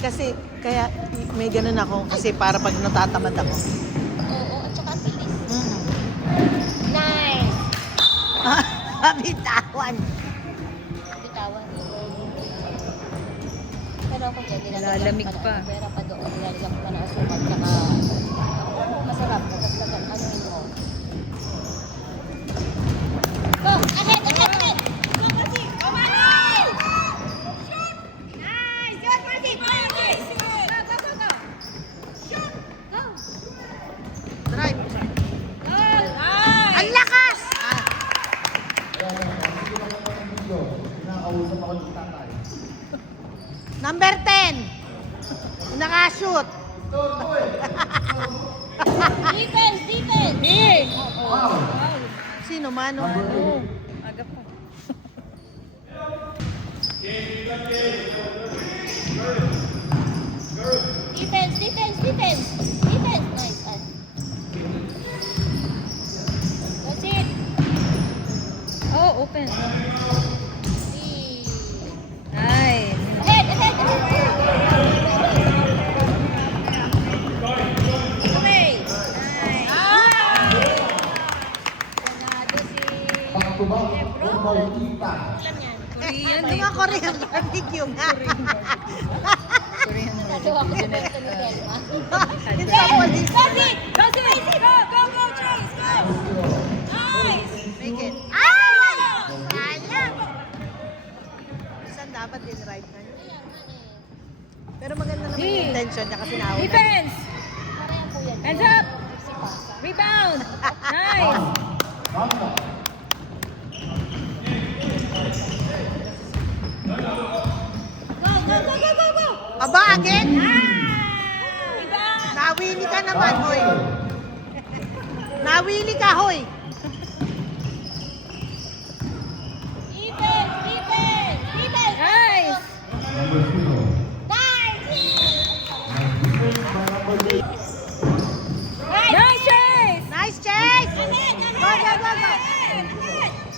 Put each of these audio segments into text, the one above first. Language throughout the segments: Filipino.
Kasi, kaya may ganun ako. Kasi para pag natatamad ako. Oo, at saka ang bilis. Mm. Nice! Bitawan. Bitawan. Pero ako dyan, Lalamig pa. Pera pa doon, nilalagyan ko pa ng asukal, tsaka masarap, nagkastagan, anuin mo. Go! Ahead! Ahead! Ahead! Go, Marcy! Go, Marcy! Shoot! Nice! Shoot, Marcy! Go, Marcy! Go, go, go, go! Shoot! Go! Drive. Go! Nice! Ang lakas! Number 10. Nakashoot. Defense! Defense! Hey! Sino, Mano? Aga pa. Defense! Defense! Defense! Defense! Nice! That's it! Oh, open. Three. Nice. Ahead! Ahead! Ahead! Okay! Nice. Panado si Lebron. Alam yan. Korean Ano nga Korean barbecue nga? Korean Nagawa ko sa Puerto Miguel. It's a police. That's it! That's it! Go! Go! Go! Chase! Go! Nice! Make it. Ah! Sayang! Saan dapat din right na yun? Ayan, honey. Pero maganda naman yung intention niya kasi nauna. Defense! Parang po yan. Hands up! Si Pasa. Rebound! Nice! Go! Go! Go! Go! Go! Go! Aba, again? Rebound! Nawili ka naman, hoy. Nawili ka, hoy. Defense! Defense! Defense! Nice! Nice! Nice chase! Nice chase! Ahead! Go, go, go, go. Ahead!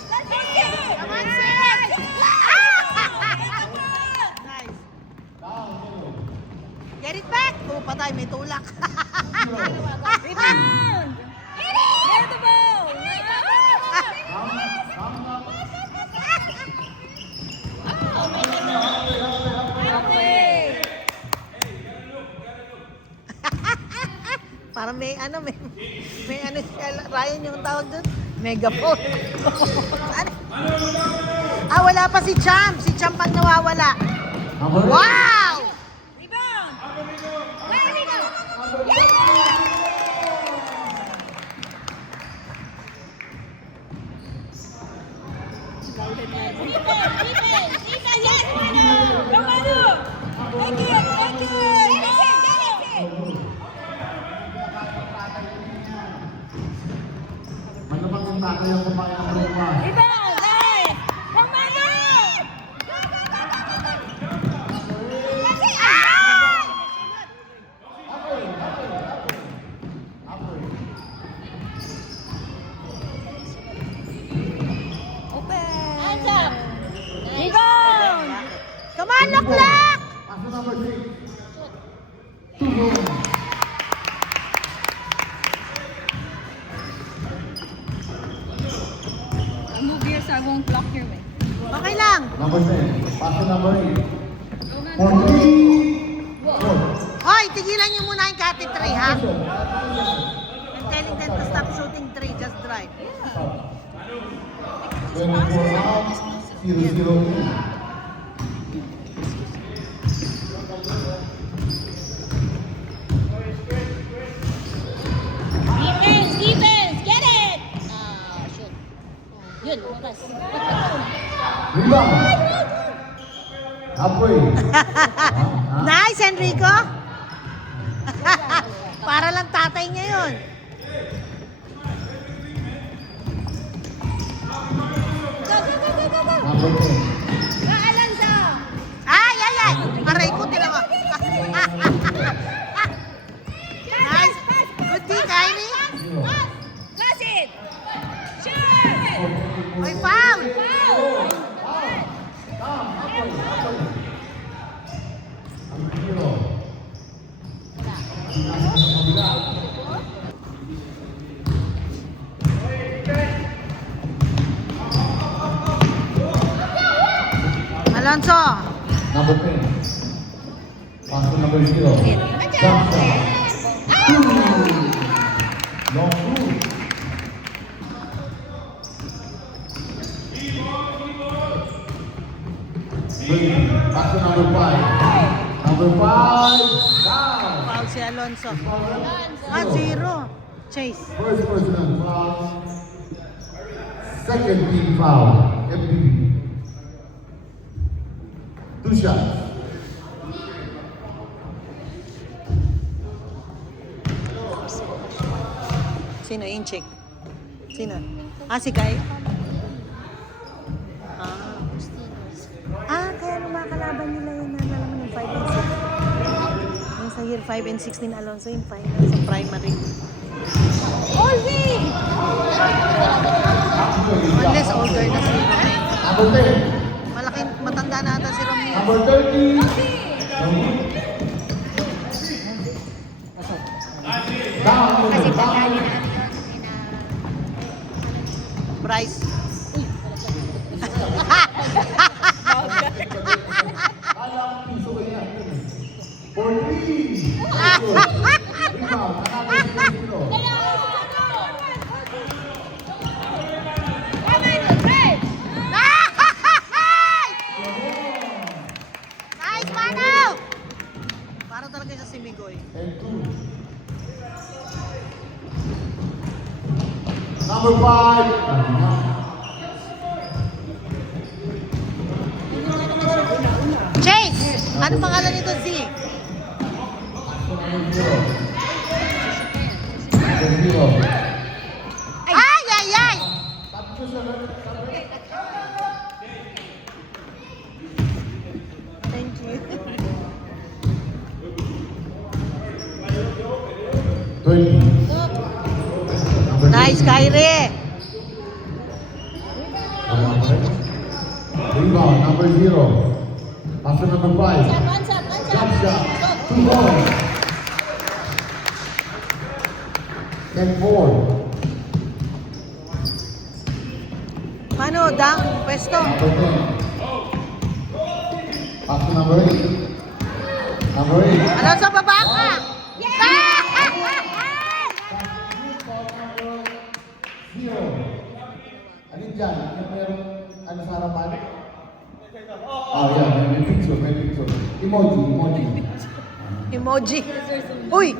That's it! Come on, sis! Nice. Get it back! Oh, patay, may tulak. Rebound! Get the ball! Okay! Parang may ano, may ano, Ryan yung tawag doon. Megaphone. Ano? Ah, wala pa si Cham. Si Cham pang nawawala. Wow! Rebound! Where we go? Defense! Defense! Defense! Yes, Manu! Go, Manu! Thank you! Thank you! Get it! Ano bang yung tatay ang kumain ng lupa? Rebound! Nice! Go, Manu! That's it! Open! Hands up! Rebound! Come on, Loklak! Paso number 6. Move here so I won't block your way. Okay lang. Number 10. Paso number 8. Go, man. 43. Hoy, tigilan niyo muna yung Kati 3, ha? I'm telling them to stop shooting 3, just drive. 24 rounds. 0-0. Defense! Defense! Get it! Ah, shoot. Yun, lumabas. Rebound. Halfway. Nice, Enrico! Para lang tatay niya yun. Go, go, go, go, go, go! Number 10. Go, Alonzo! Ay, ay, ay! Aray ko, tinawa. Nice. Good D, Kylie. Pass it! Shoot! May foul! Foul! Alonso. Number 10. Pass to number 0. Jump shot. Long two. Pass to number 5. Number 5. Down. Foul si Alonso. 0. Chase. First personal foul. Second team foul. FPB. 2 shots. Sino? Incheck. Sino? Si Kai? Kaya lumakalaban nila yun na alam mo yung 5 and 6. Yung sa year 5 and 6 din Alonso, yung final sa primary. Ozzy! Unless older na si Romeo. Number 10. Malaking matanda na ata si Romeo. Number 30. Down. Down. Bryce. Alam, piso ko yan. For 3. Rebound. Another 0. Nice, Mano! Para talaga siya si Migoy. And 2. Number 5. Chase! Ano pangalan nito, Z? Number 0. Number 0. Ay, ay, ay! Thank you. 20. Nice, Kyrie! Rebound, number 0. After number 5. Jump shot. 2 balls. And 4. Mano, down, pwesto. Number 10. After number 8. Number 8. Alonso, baba ka! Zero. Alin dyan? Meron ano sa harapan? Yeah. May picture. Emoji. Emoji. Uy!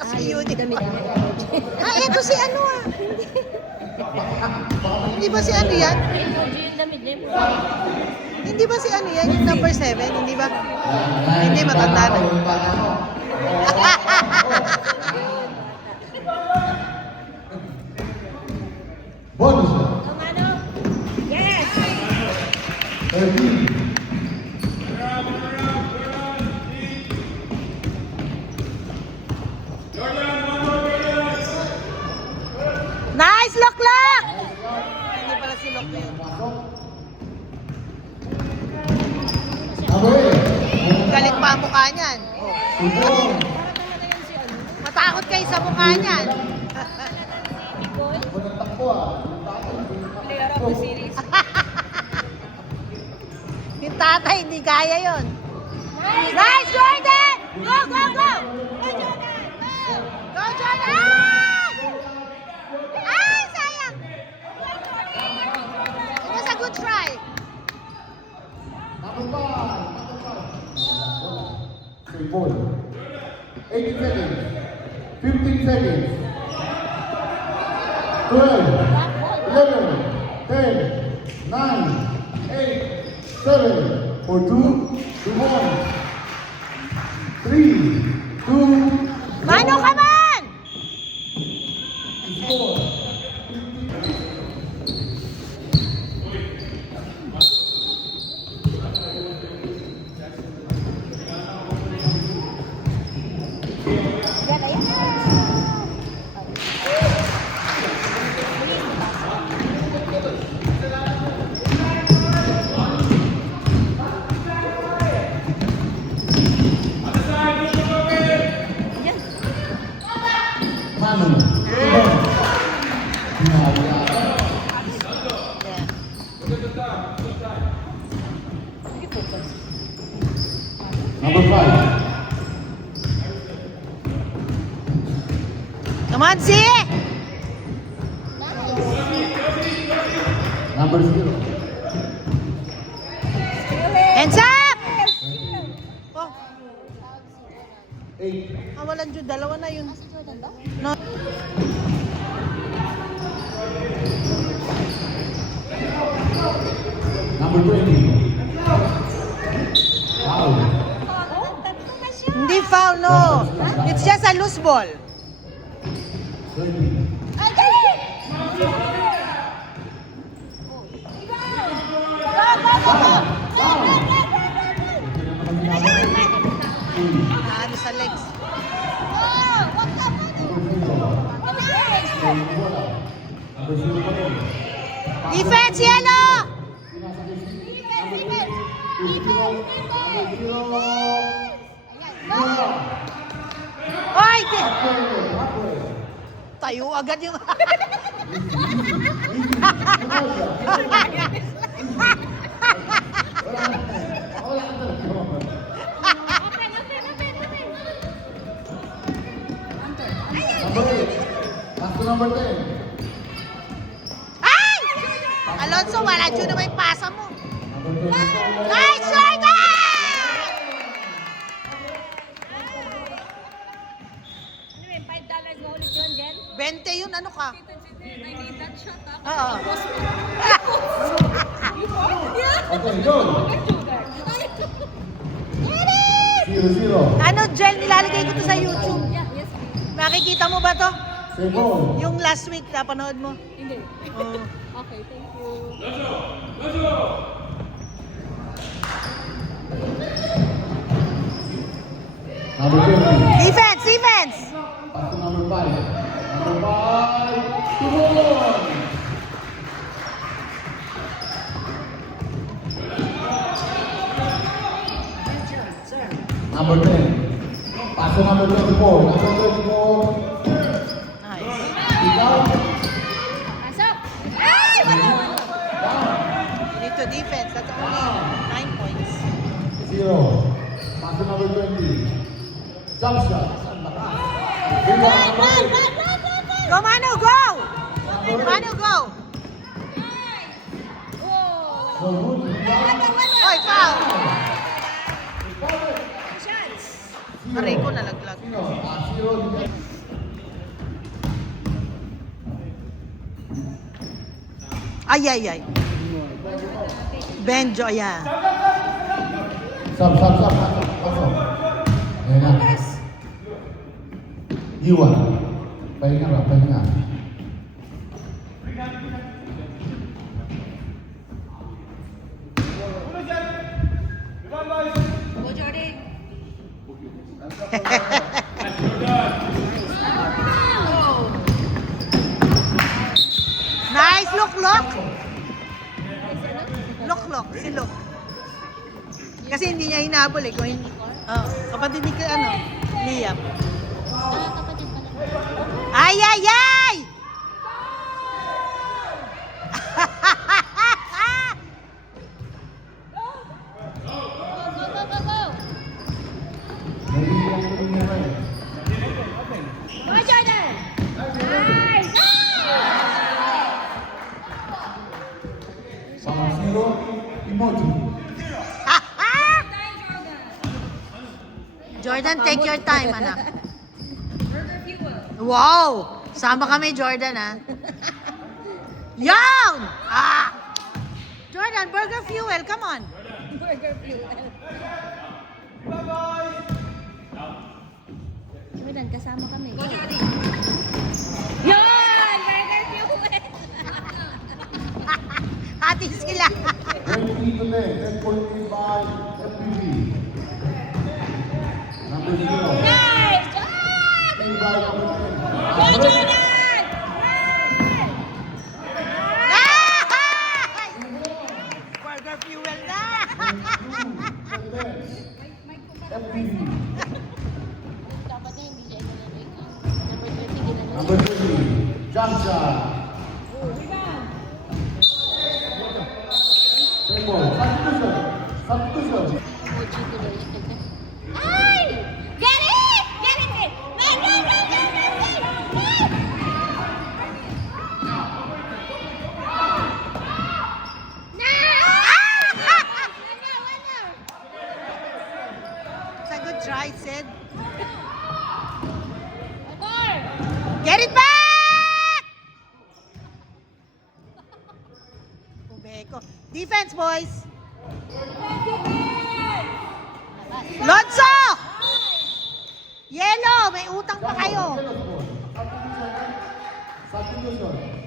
Kasi yun. Ito si ano ah. Hindi ba si ano yan? Hindi ba si ano yan? Yung number 7? Hindi ba? Hindi, matanda na. Bonus na. Yes! 13. Nice, Lock! Hindi pala si Lock yun. Number 8. Galit pa ang mukha niyan. Matakot kayo sa mukha niyan. Takbo ah. Player of the series. Yung tatay, hindi kaya yun. Nice, Jordan! Go, go, go! Go, Jordan! Ay, sayang! It was a good try. Number 5. Okay, ball. 18 seconds. 15 seconds. 12. 11. 10. 9. 8. 7. 4, 2. 2, 1. 3. 2. Mano, come on! Score. Number 5. Come on, Z! Number 0. Hands up! Oh, 8. kawalan dyan. Dalawa na yun. No. Number 20. Foul. Hindi foul, no. It's just a loose ball. 30. Ay, dali! Go, go, go, go! Ano sa legs. Oh, wag ka po. Number 0 pa rin. Defense, yellow! Oy! Tayo agad yung... Number 8. Pass to number 10. Ay! Alonso, wala dyan na may pasa mo. Number 25. Nice, Jordan! Ano yun, $5 na ulit yun, Jen? 20 yun, ano ka? I need that shot, ha? Oo. Okay, go. 0-0. Ano, Jen, nilalagay ko to sa YouTube. Yeah, yes, please. Makikita mo ba to? Same ball. Yung last week, napanood mo? Hindi. Oo. Okay, thank you. Number 20. Defense, defense! Pass to number 5. Number 5. To goal. Number 10. Pass to number 24. Number 24. Nice. Ikaw. Pasok! You need to defense. That's only 9 points. 0. Pass to number 20. Jump shot. Ang lakas. Rebound, number 8. Go, Manu, go! Manu, go! So good. Rebound. Oy, foul! Shots! Aray ko, nalaglag. Sino? 0 defense. Ay, ay, ay. Benjo, yeah. Stop. Pasok. Ayan na. Iwan. Pahinga. Go, Jordan! Nice, look. Look, si Look. Kasi hindi niya hinabol eh. Kung hindi, kapatid ni Liam. Ay, ay, ay! Nagiging ko rin naman. Go, Jordan! Nice! Sama 0. Emoji. Jordan, take your time, anak. Burger fuel. Wow! Sama kami, Jordan, ha? Yan! Jordan, burger fuel, come on. Burger fuel. Jordan, kasama kami. Go, Jordan! Yun! Burger fuel! Hati sila. 20 to 10. 10.3 by FPV. Number 0. Nice! Ah! 3 by number 10. Go, Jordan! Burger fuel na. FPV. Dapat na hindi siya inanay ka. Number 20, ginanay. Number 3. Jump shot. Same ball. Substitution. Emoji tuloy. That's right, Sid. Motor! Get it back! Umeko. Defense, boys. Lonzo! Yellow, may utang pa kayo. Substitution.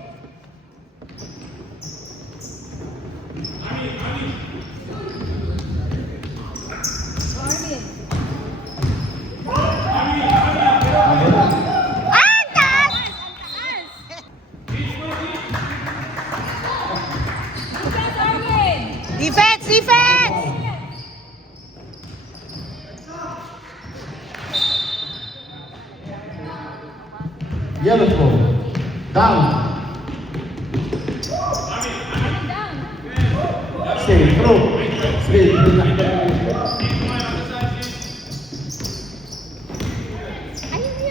Antas! Defense, defense! Yellow ball. Down. Stay through.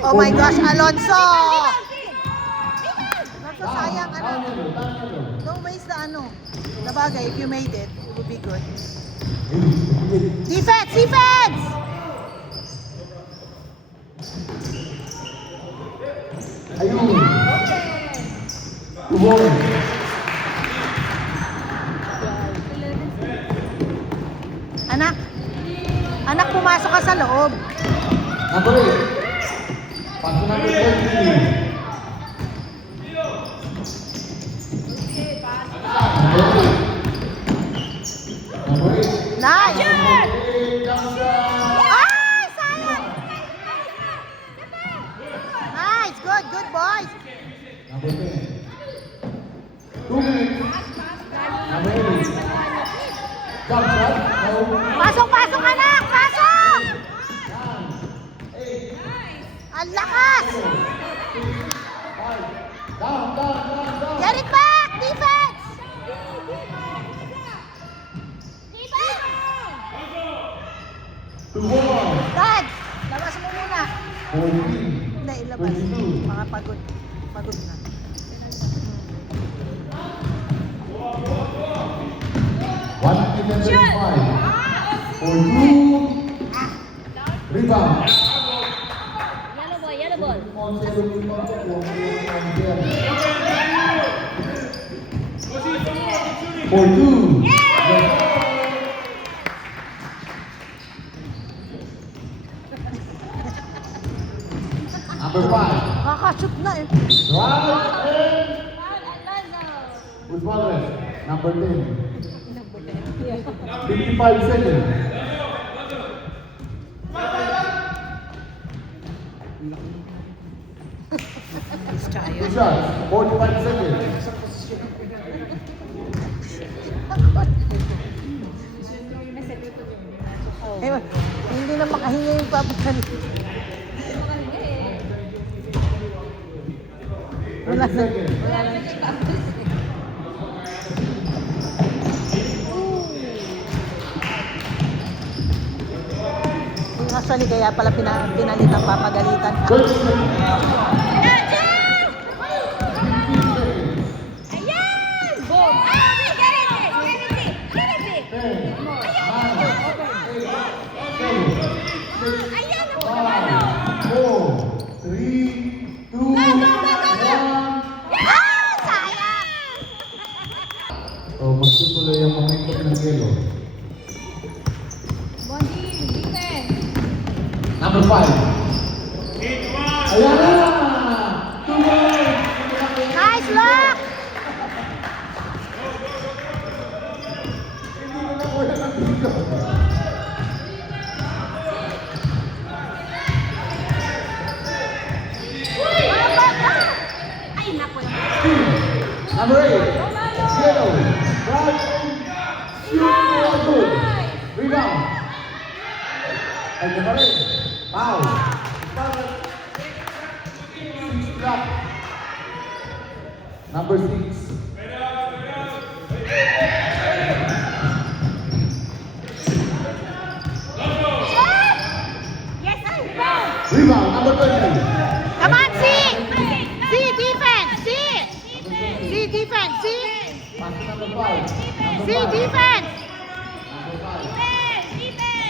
Oh my gosh, Alonso! Alonso, sayang, ano? Don't waste the ano. Nabagay, if you made it, it would be good. Defense, defense! Ayun. Tumulong. Anak, anak, pumasok ka sa loob. Number 8. Pass to number 20. Number 8. Nice! Number 8. Ay, sayang! Nice, good, good boys. Number 10. 2 minutes. Number 8. Jump shot. No. Pasok, pasok, anak! Pasok! Ang lakas! Down. Get it back! Defense! To one. Dad, labas mo muna. 14. Hindi, ilabas. 22. Mga pagod. Pagod na. One minute and 5. For 2. Rebound. Yellow ball, yellow ball. For 2. Number 5. Kakashoot na eh. Right with one rest. Number 10. 55 seconds. Two shots. 45 seconds. Eh, hindi na makahinga yung papasalit. Wala 30 na. seconds. Wala na. Actually, kaya pala pinalit ang papagalitan. 30 seconds. Ayan! Boom! Ay, get it! Get it! 10, 9, 8, 7, 6, Ayan! 5, 4, 3, 2, 1. Ah, sayang! So, magtutuloy ang momentum ng yelo. Number 5. Ayan na! 2 points! Nice lock! Hindi mo na wala ng dito. Ay, naku. Number 8. Yellow. Right. Shoot. Good. Rebound. Ay, number 8. Foul. Block. Number 6. Yes, I Rebound. Number 20. Come on, C! C, defense! C! C, defense! C! Pass to number 5. Number C, 5. defense! Number 5. Defense! Defense!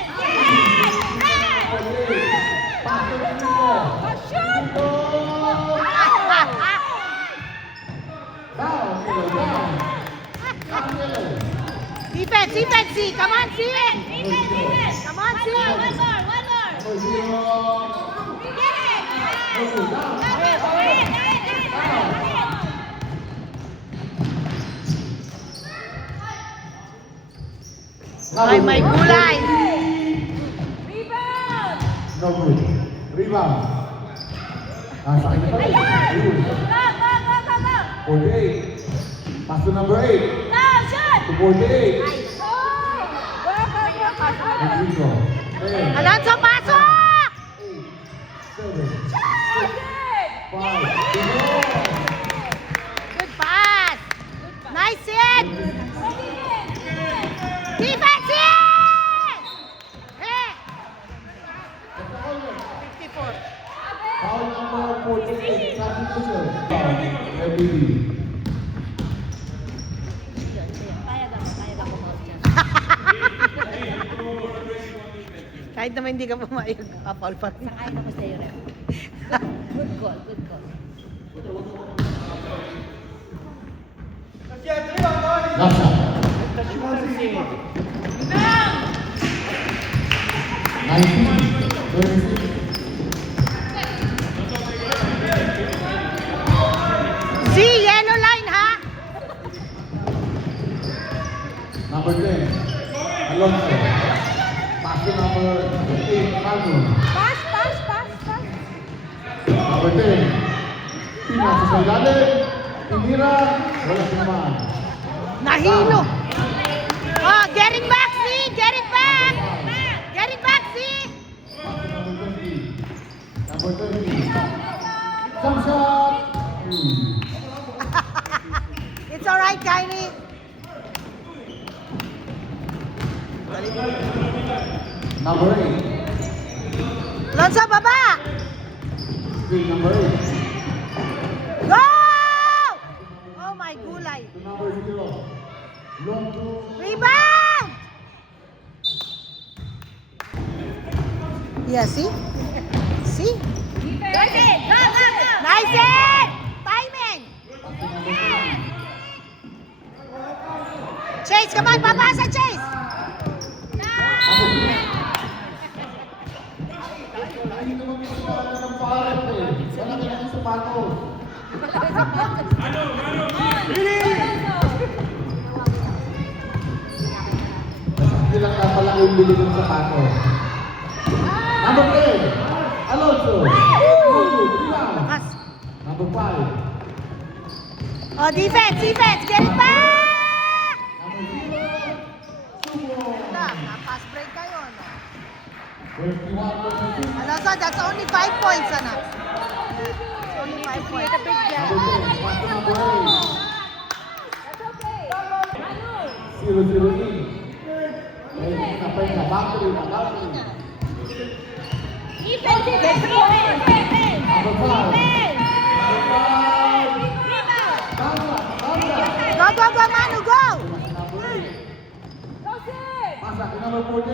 Defense, defense, C. Come on, C. Defense. Come on, C. One more. Number 0. Get it. Go, down. Ay, may gulay. Rebound. No good. Rebound. Nasa kanya pa rin. Ayun. Go. 48. Pass to number 8. Go, shoot. To 48. Go. Rodrigo. 10. Alonso, pasok! 7. 5. Good pass. Nice hit. Defense hit! Hit! 54. Foul number 48. Substitution. LBB. Kahit naman hindi ka pumayag, kapal pa rin. Sakay ako sa'yo, Rep. Good call, good call. Last shot. 19. 26. Z, yellow line ha? Number 10. Alonso. Pass to number 8. Calvo. Pass. Number 10. Pinasa sa ilalim. Tinira. Wala sa naman. Nahilo. Oh, get it back, Z! Get it back! Get it back, Z! Number 20. Number 20. Jump shot. It's alright, Kylie. Number 8. Alonso, baba! Still number 8. Go! Oh my gulay. To number 0. Long to Rebound! Yeah, see? See? That's it. Go. Nice hit! Timing! Chase, come on, papasa, Chase! Ay, naman gusto ko ng parang eh. Wala ka ng sapatos. Hindi lang ka pala yung bili ng sapatos. Number 10. Alonso. Good. Rebound. Lakas. Number 5. Oh, defense, defense! Get it back! Number 0. Sumo. Pass break kayo, no? 21. Alonso, that's only 5 points, anak. It's only 5 points. Number 10. Pass to number 8. That's okay. Manu. 0-0 Napay na. Boundary na. Boundary. Defense. Number 5. Number 5. Rebound. Bangla. Bangla. Go, Manu, go! Number 8. Joseph. Pasa ke number 14.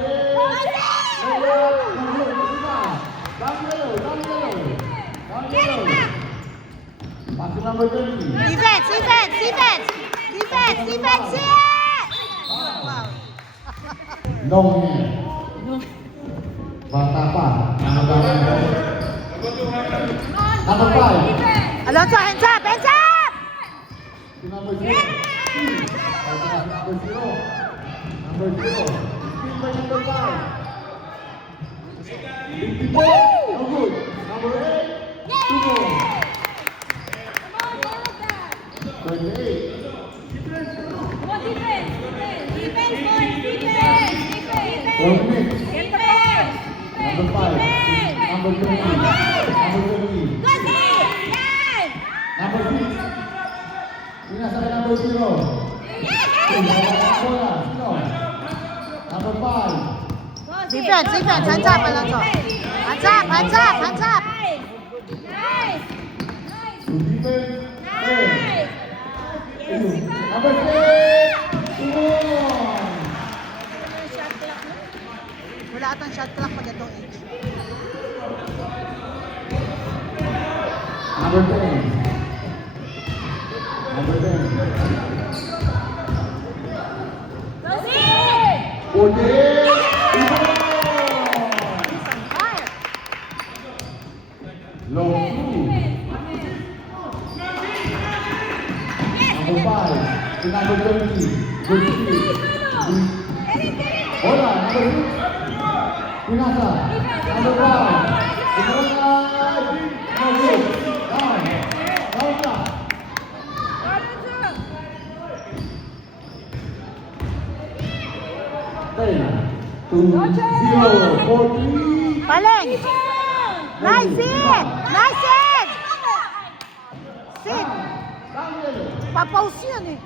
Pass to number 20. Defense, defense, defense! Defense, defense, hit! Wow. Long hair. Bata pa. Number 5. Alonso, hands up, hands up! To number 0. Number 0. Number 0. Still by number 5. 54. No good. Number 8. 2 more. 28. What defense? Defense, boys. Defense. 4 minutes. Defense. Number 5. Number 20. Number 20. Go, Steve. Yes. Number 6. Pinasa kay number 0. Number 5. Defense, defense, hands up, Alonso. Hands up, hands up, hands up! Nice. To defense. 10. Nice. Number 6. Wala atang shot clock pag itong age. Number 10. Number 10. Go, Steve. He's on fire. Long two. Number 5 to number 20. Good speed. Hola, number 6. Pinasa. Number 5. Down. Down. 10 to 0 for 3. Paling. Nice hit. Nice hit. Sit. Papaus yan eh.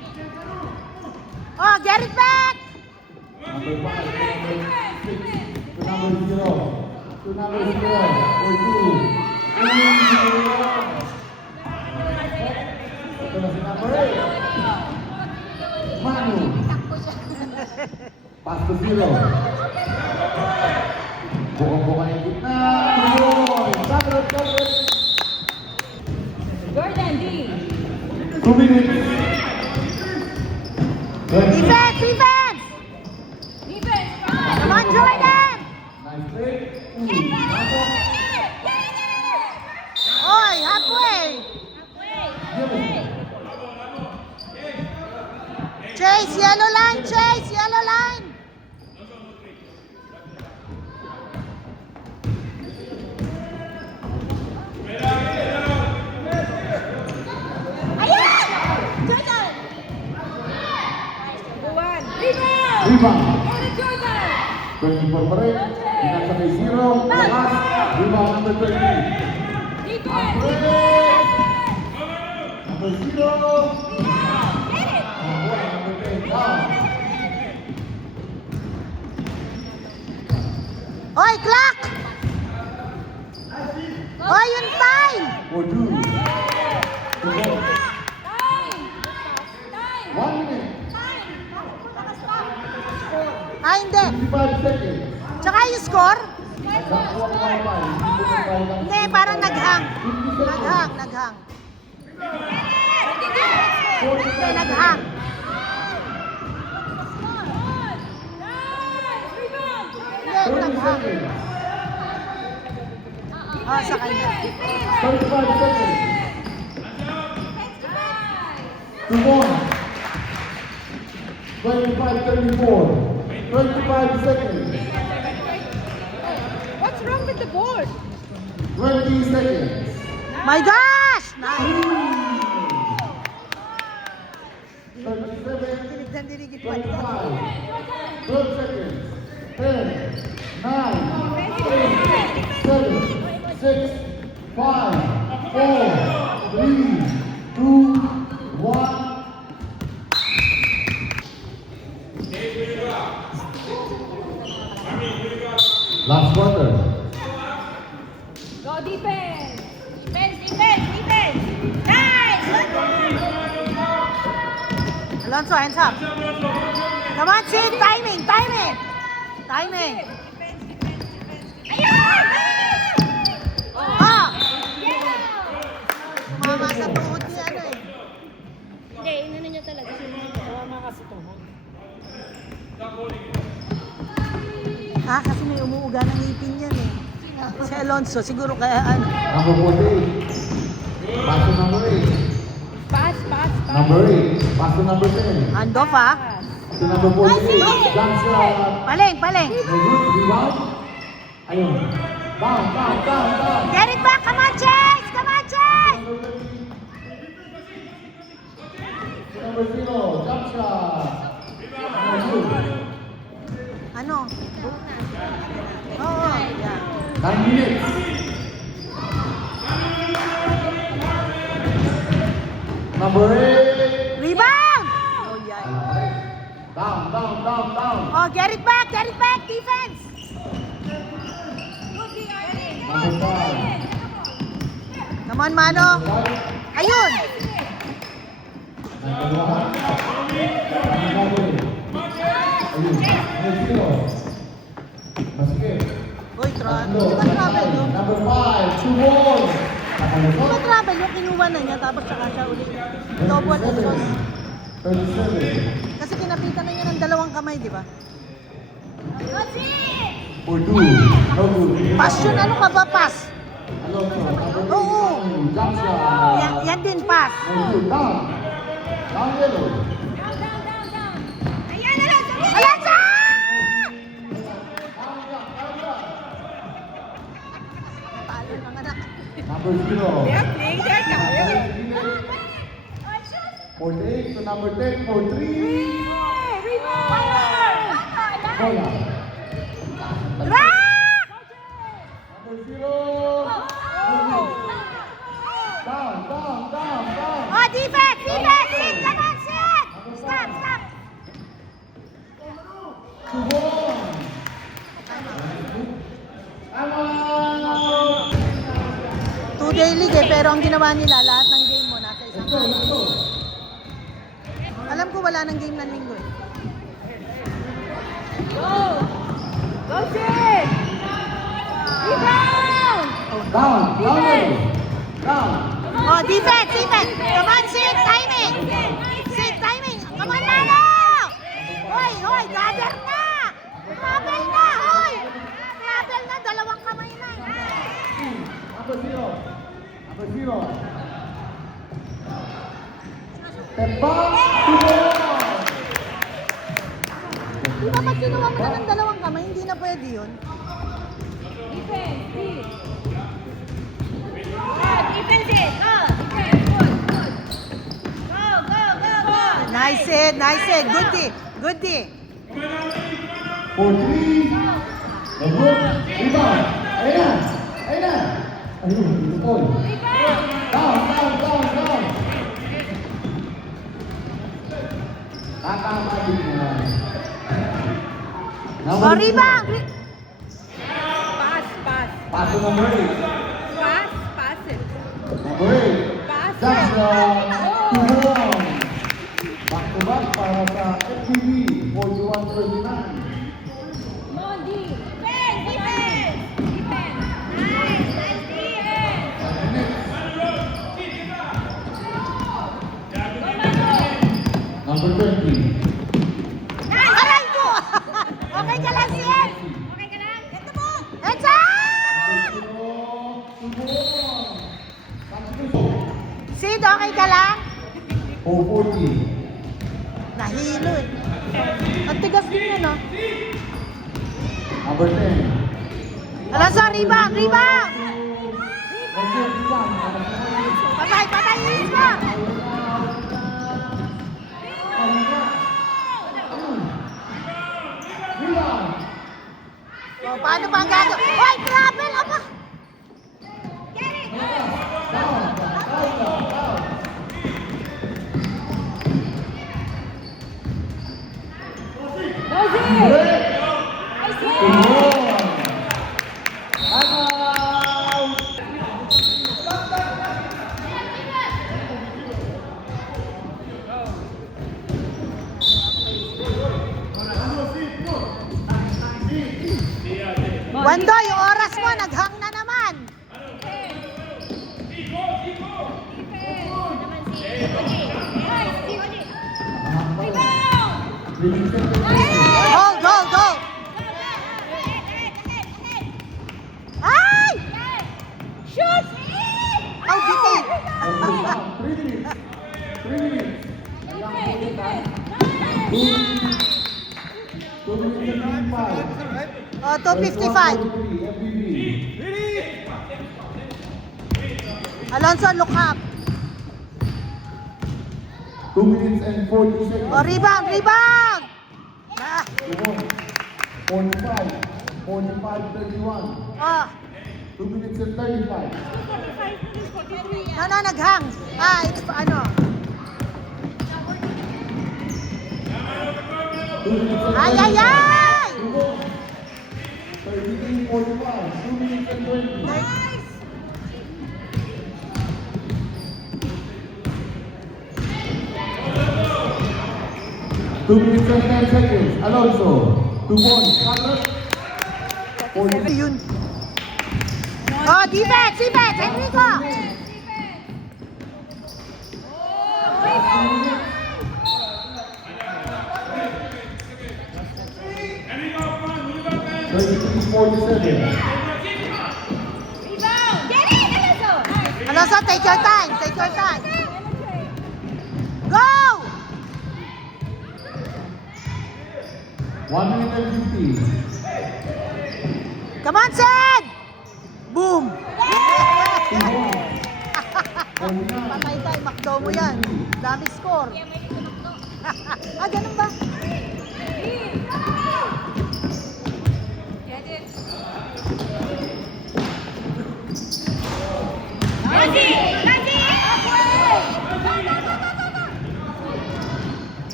Oh, get it back. Number 5 to number 6 to number 0 to number 0 for 2. Ito na si number 8. Manu. Pass to 0. Bukang-bukang yung gitna. Sabrot. Jordan, D. 2 minutes. Defense, defense. Defense, Come on, Jordan. Nice play. Oy, halfway. Chase, yellow line, Chase, yellow line. Ayan! Jordan! Buwan. Rebound. Rebound. Eric Jordan. 24 pa rin. Pinasa kay 0. Lakas. Rebound number 20. Defense. Number 0. Number 10. Down. Oy, clock. Oy, yung time. For 2. Time. 1 minute. Ah, hindi. 55 seconds. Tsaka yung score? Nagkakuha ko ang ball. Hindi, parang naghang. Naghang. Hindi, naghang. Hindi, 30 naghang. seconds. Ah, sa kanya. 35 seconds. To 1. 25-34. 25 seconds. What's wrong with the board? 20 seconds. My gosh! Nice. 37. Dinig pa. 25. 12 seconds. 10. 9. 8. 7. 6. 5. 4. 3. 2. 1. Last quarter. Go defense. Defense! Nice! Alonso, hands up. Come on, Sid. Timing. Ayan! Ah! Mama sa tuhod niya, ano eh. Hindi, inano niya talaga. Ha? Kasi may umuuga ng ngipin yan eh. Si Alonso, siguro kaya ano. Number 48. Pass to number 8. Pass. Number 8. Pass to number 10. Handoff ha. To number 48. Jump shot. Paling. Good rebound. Ayun. Down. Get it back. Come on, Chase. Number 0. Jump shot. Number 2. Ano? Oo. Yeah. 9 minutes. Number 8. Rebound! Oh, yeah. Down. Oh, get it back, defense! Number 5. Come on, Mano. Ayun! Uy, travel. Di ba travel yun? Number 5, 2 balls. Di ba travel yung kinuha na niya tapos saka siya ulit. Double Edros. 37. Kasi kinapitan na niya ng dalawang kamay, di ba? For 2. No good. Pass yun, ano ka ba, pass? Alonso. Number 8. Oo. Jump shot. Yan din, pass. No good. Down. Down yellow. Ayan na lang! Alonso! Talo ng anak. Number 0. They're playing their tired. 48 to number 10 for 3. Bola. Number 0. Down, down, down, down. Oh, defense! Defense! Sit! Come on, sit! Stop, stop! Subon. Out. 2-day league eh, pero ang ginawa nila, lahat ng game mo nasa isang Let's go, let's go. Alam ko wala ng game ng linggo eh. Down, down, down. Oh, defense! Defense! Come on, sit! Timing! Sit! Timing! Come on, Lalo! Hoy! Hoy! Gather na! Travel na! Hoy! Travel na! Dalawang kamay na eh. Number 0. Number 0. Step back. Subon. Di ba pag kinuha mo na ng dalawang kamay, hindi na pwede yun? Nice it! Nice it! Good D! Good D! For 3. No good. Rebound. Ayun na. Ayun na. Ayun, Nicole. Down, down, down, down. Tatama din na. Oh, rebound! Pass to number 8. Number 8. Pass. That's Subon. Back to back para sa FPB. 41-39. Number 20. Aray ko! Okay ka lang, Sid! Heads up! Sid, okay ka lang? 440. Nahilo eh. Ang tigas din yun, no? Number 10. Alonso, rebound! Rebound! Number 1. Patay! Patay! Iis mo! Rebound. O, paano pa ang gagawin? Hoy, travel! Apa! Wando, yung oras mo, naghang na naman. Hold, hold, hold. Ay! Shoot! Oh, bitin. 3 minutes. 2 minutes and 5. Oh, 2:55. Alonso, look up. 2 minutes and 40 seconds. Oh, rebound, rebound. Ah, 45. 45-31. oh. 2 minutes and 35. No, no, naghang. Ah, it's ano. 2 minutes and Ay, ay, ay! 33-45. 2 minutes and 20. Nice. Two minutes and 10 seconds. Alonso. 2 points. Yun. Oh, defense, defense, Enrico. 47. Rebound. Get it, Alonso. Alonso, take your time. Take your time. Go! 1 minute and 50. Come on, Sid! Boom! Patay tayo, makdo mo yan. Dami score. Ah, ganun ba? Get it. Mazi! Mazi!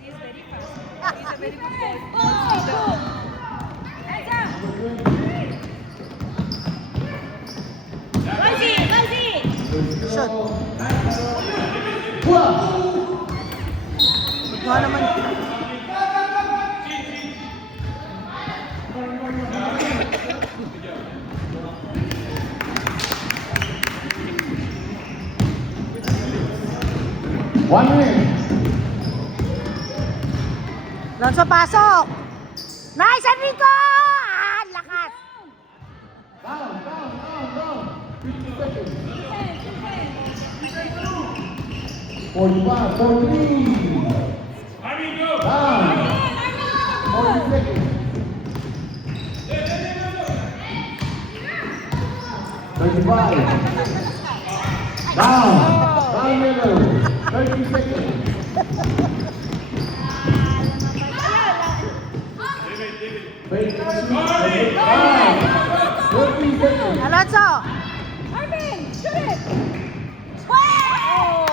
He's very fast. He's a very good player. Hands up. Mazi! Mazi! Shot. Wow! Mukha naman. One minute. Alonso, pasok! Nice, Enrico! Ah, lakas! Down, down, down, down. 50 seconds. 45, 43. Down. 40 seconds. 35. Down. Down middle. 30 seconds. Wait, 30 seconds. Alonso! Arvin, shoot it! 12!